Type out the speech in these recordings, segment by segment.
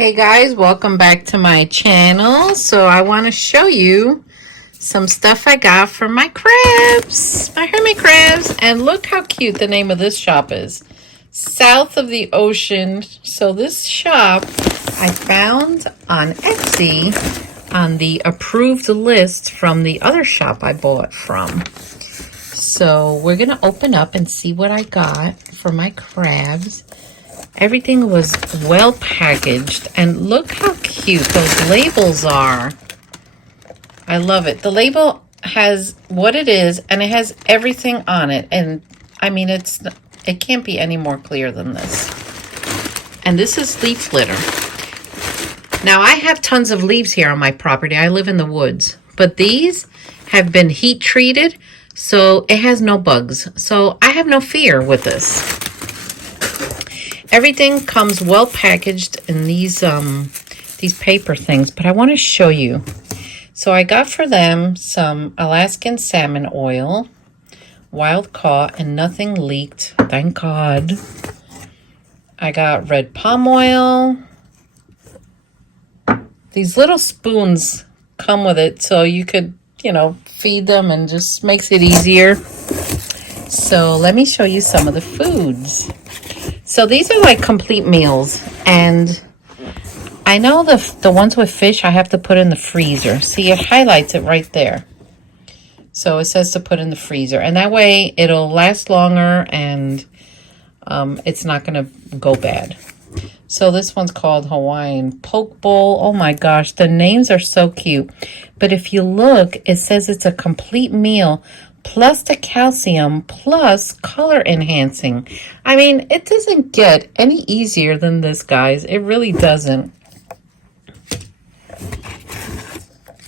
Hey guys, welcome back to my channel. So I want to show you some stuff I got for my crabs, my hermit crabs. And look how cute the name of this shop is. South of the Ocean. So this shop I found on Etsy on the approved list from the other shop I bought from. So we're going to open up and see what I got for my crabs. Everything was well packaged, and look how cute those labels are. I love it. The label has what it is, and it has everything on it. And I mean, it can't be any more clear than this. And this is leaf litter. Now, I have tons of leaves here on my property. I live in the woods, but these have been heat treated, so it has no bugs. So I have no fear with this. Everything comes well packaged in these paper things, but I want to show you. So I got for them some Alaskan salmon oil, wild caught, and nothing leaked, thank God. I got red palm oil. These little spoons come with it, so you could, feed them and just makes it easier. So let me show you some of the foods. So these are like complete meals, and I know the ones with fish I have to put in the freezer. See, it highlights it right there. So it says to put in the freezer, and that way it'll last longer and it's not going to go bad. So this one's called Hawaiian Poke Bowl. Oh my gosh, the names are so cute. But if you look, it says it's a complete meal plus the calcium, plus color enhancing. I mean, it doesn't get any easier than this, guys. It really doesn't.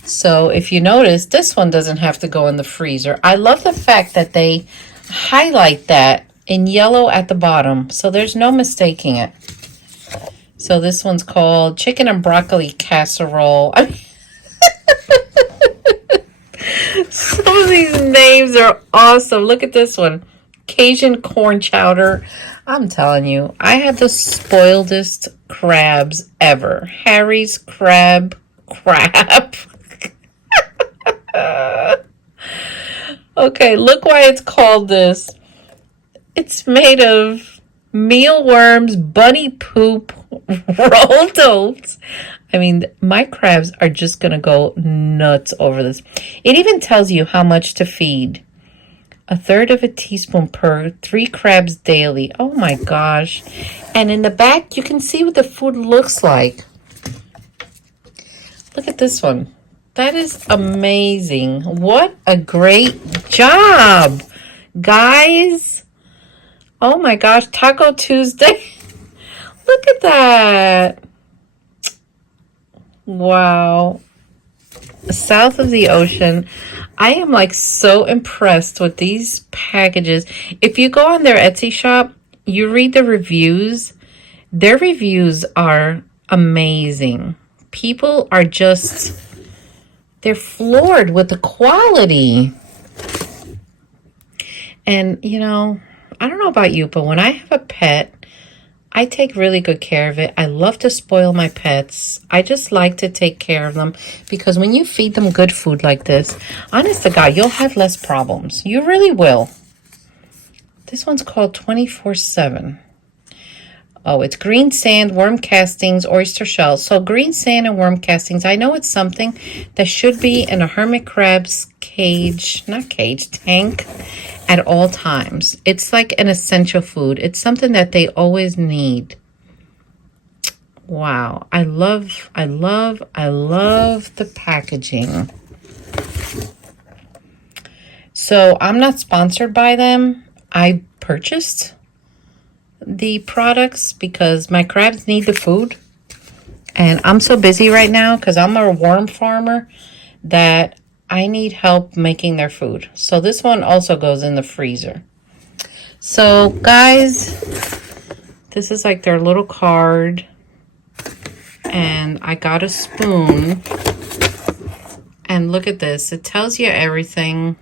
So if you notice, this one doesn't have to go in the freezer. I love the fact that they highlight that in yellow at the bottom, so there's no mistaking it. So this one's called Chicken and Broccoli Casserole. I mean, some of these names are awesome. Look at this one. Cajun corn chowder. I'm telling you, I have the spoiledest crabs ever. Harry's crab. Okay, look why it's called this. It's made of mealworms, bunny poop, rolled oats. I mean, my crabs are just going to go nuts over this. It even tells you how much to feed. 1/3 of a teaspoon per 3 crabs daily. Oh my gosh. And in the back, you can see what the food looks like. Look at this one. That is amazing. What a great job, guys. Oh my gosh, Taco Tuesday. Look at that. Wow. South of the Ocean. I am like so impressed with these packages. If you go on their Etsy shop, you read the reviews. Their reviews are amazing. People are just, they're floored with the quality. And, I don't know about you, but when I have a pet, I take really good care of it. I love to spoil my pets. I just like to take care of them because when you feed them good food like this, honest to God, you'll have less problems. You really will. This one's called 24/7. Oh, it's green sand, worm castings, oyster shells. So green sand and worm castings, I know it's something that should be in a hermit crab's tank at all times. It's like an essential food. It's something that they always need. Wow. I love the packaging. So I'm not sponsored by them. I purchased the products because my crabs need the food. And I'm so busy right now because I'm a worm farmer that I need help making their food. So this one also goes in the freezer. So guys, this is like their little card. And I got a spoon. And look at this. It tells you everything.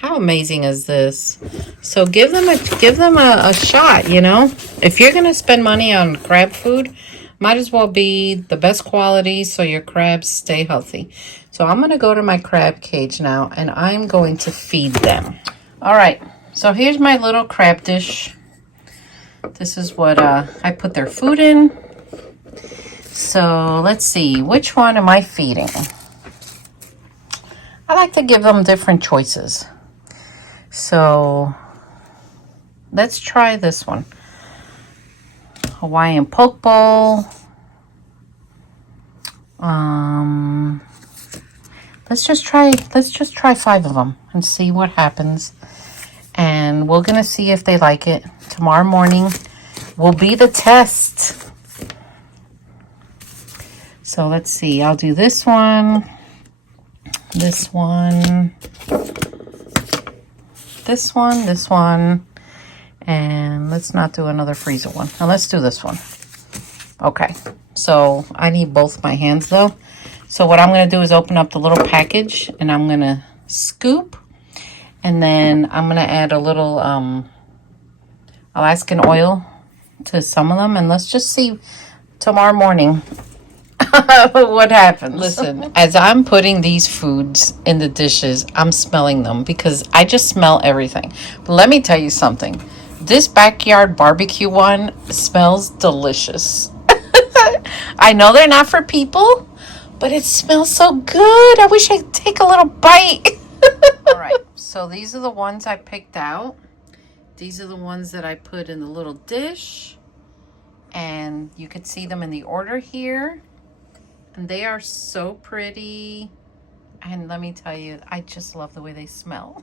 How amazing is this? So give them a shot, you know? If you're going to spend money on crab food, might as well be the best quality so your crabs stay healthy. So I'm going to go to my crab cage now, and I'm going to feed them. All right, so here's my little crab dish. This is what I put their food in. So let's see, which one am I feeding? I like to give them different choices. So let's try this one. Hawaiian poke bowl. Let's just try 5 of them and see what happens. And we're gonna see if they like it. Tomorrow morning will be the test. So let's see. I'll do this one, this one, this one, and let's not do another freezer one. Now let's do this one. Okay, so I need both my hands though. So what I'm going to do is open up the little package, and I'm going to scoop, and then I'm going to add a little Alaskan oil to some of them, and let's just see tomorrow morning what happens. Listen, as I'm putting these foods in the dishes, I'm smelling them because I just smell everything. But let me tell you something. This backyard barbecue one smells delicious. I know they're not for people, but it smells so good. I wish I could take a little bite. All right, so these are the ones I picked out. These are the ones that I put in the little dish. And you could see them in the order here. And they are so pretty. And let me tell you, I just love the way they smell.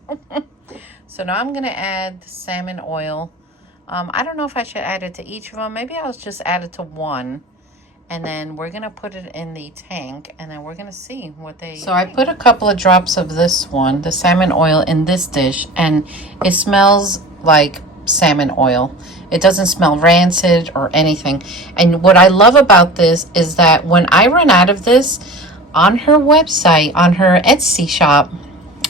So now I'm going to add salmon oil. I don't know if I should add it to each of them. Maybe I'll just add it to one. And then we're going to put it in the tank. And then we're going to see what they... So I put a couple of drops of this one, the salmon oil, in this dish. And it smells like salmon oil. It doesn't smell rancid or anything. And what I love about this is that when I run out of this, on her website, on her Etsy shop,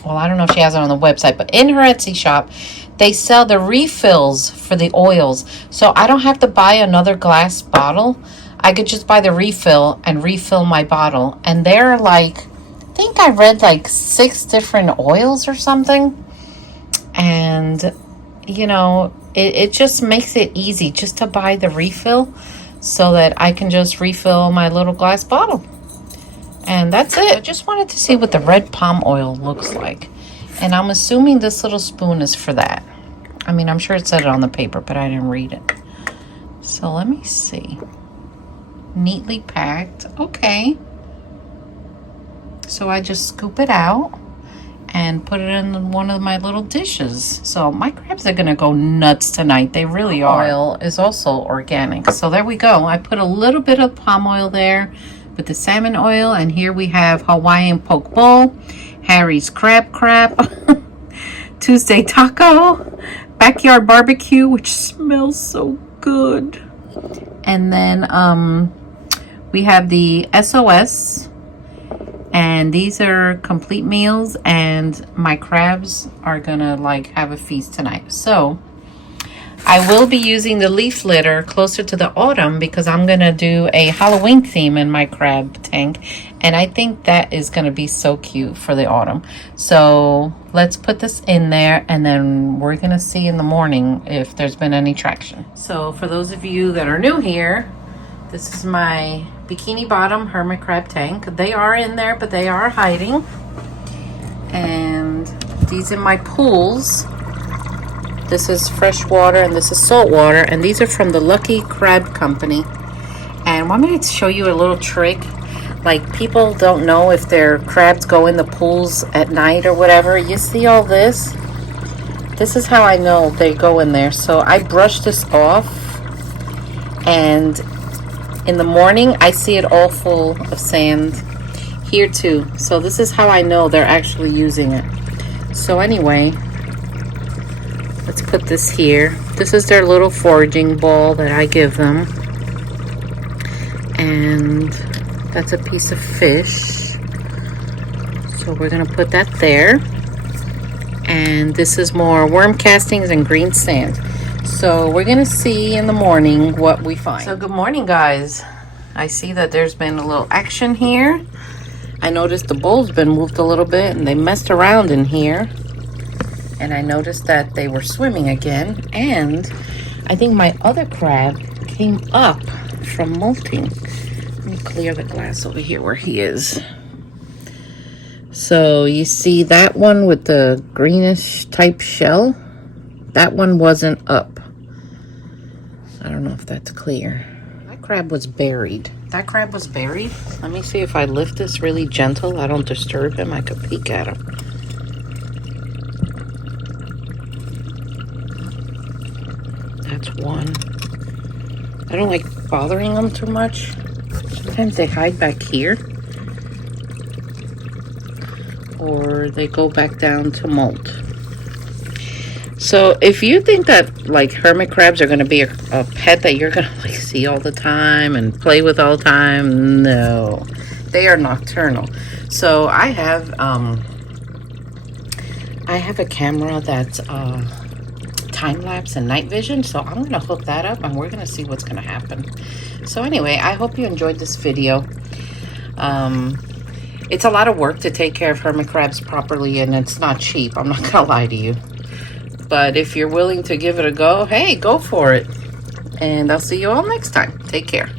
well, I don't know if she has it on the website, but in her Etsy shop, they sell the refills for the oils. So I don't have to buy another glass bottle. I could just buy the refill and refill my bottle. And they're like, I think I read like 6 different oils or something. And, you know, it just makes it easy just to buy the refill so that I can just refill my little glass bottle. And that's it. I just wanted to see what the red palm oil looks like. And I'm assuming this little spoon is for that. I mean, I'm sure it said it on the paper, but I didn't read it. So let me see. Neatly packed. Okay. So I just scoop it out and put it in one of my little dishes. So my crabs are gonna go nuts tonight. They really are. Oil is also organic. So there we go. I put a little bit of palm oil there with the salmon oil, and here we have Hawaiian poke bowl, Harry's crab, Tuesday taco, backyard barbecue, which smells so good. And then we have the SOS. And these are complete meals, and my crabs are gonna like have a feast tonight. So I will be using the leaf litter closer to the autumn because I'm gonna do a Halloween theme in my crab tank, and I think that is gonna be so cute for the autumn. So let's put this in there, and then we're gonna see in the morning if there's been any traction. So for those of you that are new here, this is my bikini bottom hermit crab tank. They are in there, but they are hiding. And these are my pools. This is fresh water and this is salt water, and these are from the Lucky Crab Company. And want me to show you a little trick? Like, people don't know if their crabs go in the pools at night or whatever. You see all this? This is how I know they go in there. So I brush this off, and in the morning, I see it all full of sand here too. So this is how I know they're actually using it. So anyway, let's put this here. This is their little foraging ball that I give them. And that's a piece of fish. So we're gonna put that there. And this is more worm castings and green sand. So we're gonna see in the morning what we find. So good morning, guys. I see that there's been a little action here. I noticed the bowl's been moved a little bit and they messed around in here. And I noticed that they were swimming again. And I think my other crab came up from molting. Let me clear the glass over here where he is. So you see that one with the greenish type shell? That one wasn't up. I don't know if that's clear. That crab was buried. That crab was buried. Let me see if I lift this really gentle. I don't disturb him. I could peek at him. That's one. I don't like bothering them too much. Sometimes they hide back here. Or they go back down to molt. So if you think that like hermit crabs are going to be a pet that you're going to like see all the time and play with all the time, no, they are nocturnal. So I have a camera that's time lapse and night vision, so I'm going to hook that up and we're going to see what's going to happen. So anyway, I hope you enjoyed this video. It's a lot of work to take care of hermit crabs properly, and it's not cheap. I'm not going to lie to you. But if you're willing to give it a go, hey, go for it. And I'll see you all next time. Take care.